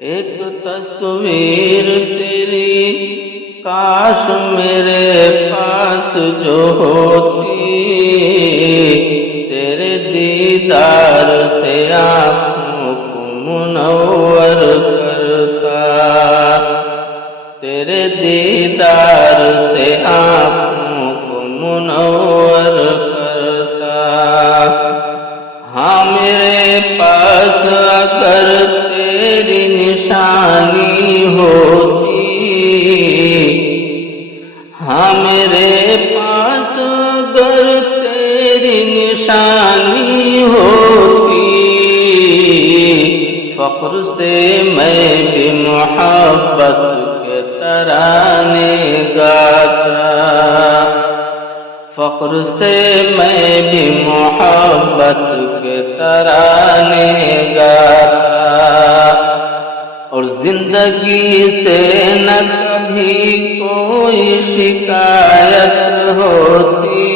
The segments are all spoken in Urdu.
ایک تصویر تیری کاش میرے پاس جو ہوتی، تیرے دیدار سے آنکھوں کو منور کرتا، تیرے دیدار سے آنکھوں کو منور کرتا۔ ہاں میرے پاس اگر تیری نشانی ہوتی، ہاں میرے پاس اگر تیری نشانی ہوتی، فخر سے میں بھی محبت کے ترانے گاتا، فخر سے میں بھی محبت کے ترانے گاتا، اور زندگی سے نہ کبھی کوئی شکایت ہوتی،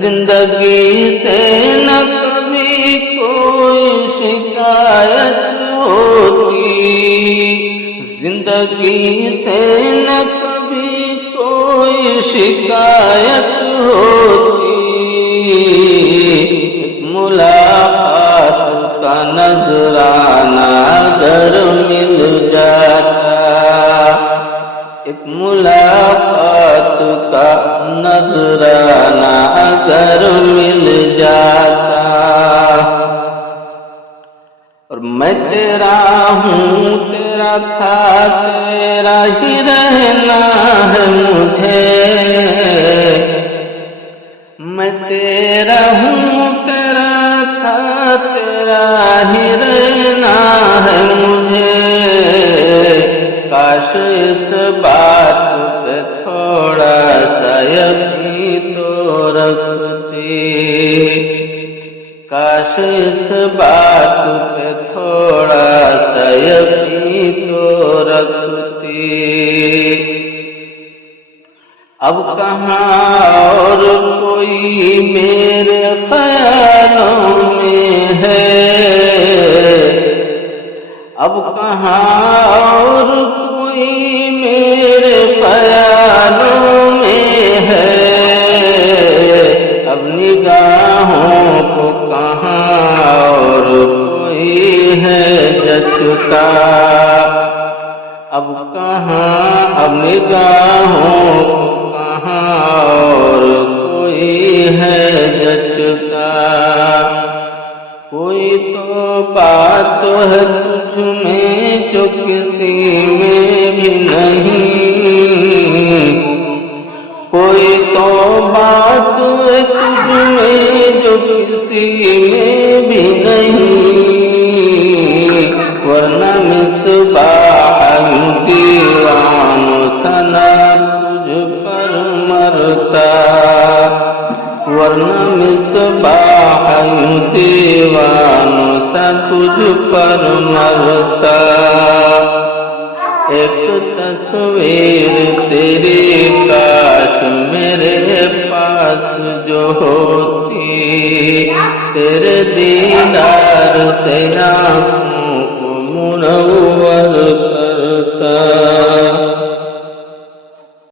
زندگی سے نہ کبھی کوئی شکایت ہوتی، زندگی سے نہ کبھی کوئی شکایت ہوتی، ملاقات کا نذرانہ اگر مل جاتا، ایک ملاقات کا نذرانہ اگر مل جاتا، اور میں تیرا ہوں تیرا تھا تیرا ہی رہنا ہے مجھے، میں تیرا ہوں تیرا تھا تیرا ہی رہنا ہے مجھے، کاش اس بات پہ تھوڑا سا یقین تو رکھتی، کاش اس بات پہ تھوڑا سا یقین تو رکھتی، اب کہاں اور کوئی میرے خیالوں میں ہے، اب کہاں اور کوئی میرے خیالوں میں ہے، اب نگاہوں کو کہاں اور کوئی ہے جچتا، اب کہاں اب نگاہوں کو کہاں اور کوئی ہے جچتا، کوئی تو بات ہے تجھ میں جو کسی میں بھی نہیں، کوئی تو بات ہے تجھ میں جو کسی میں بھی نہیں، ورنہ مصباح دیوان سنا تجھ پر مرتا، ورنہ مصباح دیوان سا تجھ پر مرتا، ایک تصویر تیری کاش میرے پاس جو ہوتی، تیرے دیدار سے